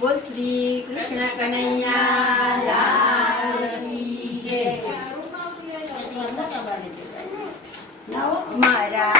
બોલ કૃષ્ણ કનૈયા લાલ કી જય. મારા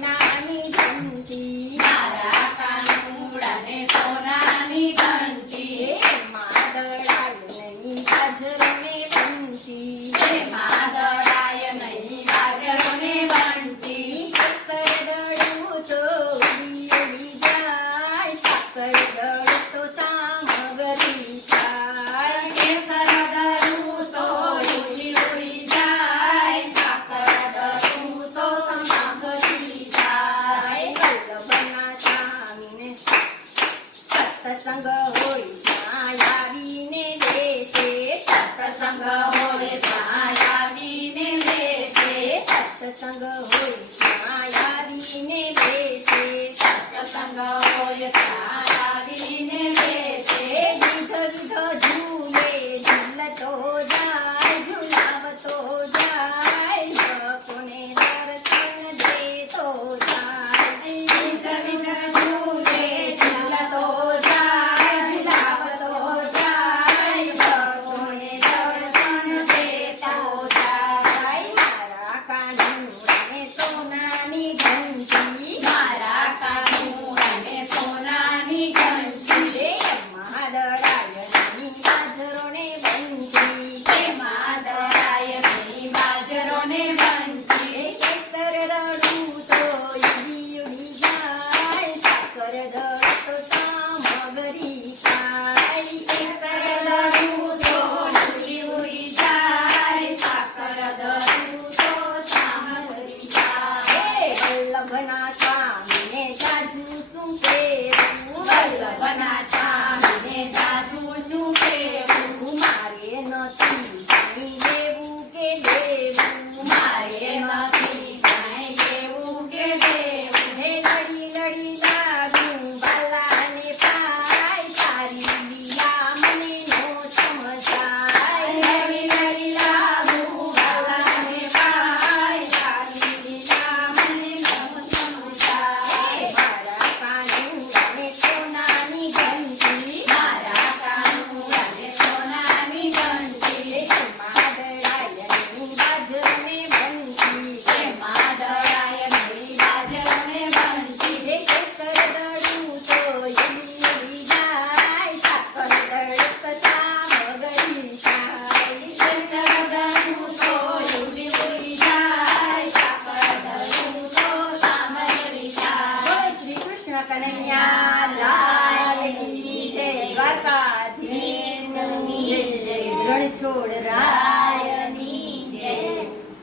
na ano સત્સંગ હોય ત્યાં આવીને દેશે સત્સંગ હોય ત્યાં આવીને દેશે સત્સંગ હોય ત્યાં આવીને દેશે સત્સંગ હોય આવીને દેશે દૂધ દૂધ હું તો નાની 和那大米，咱就送给五万个那大。કનૈયા લાલ કી જય દ્વારકાધીશ જય રણ છોડ રા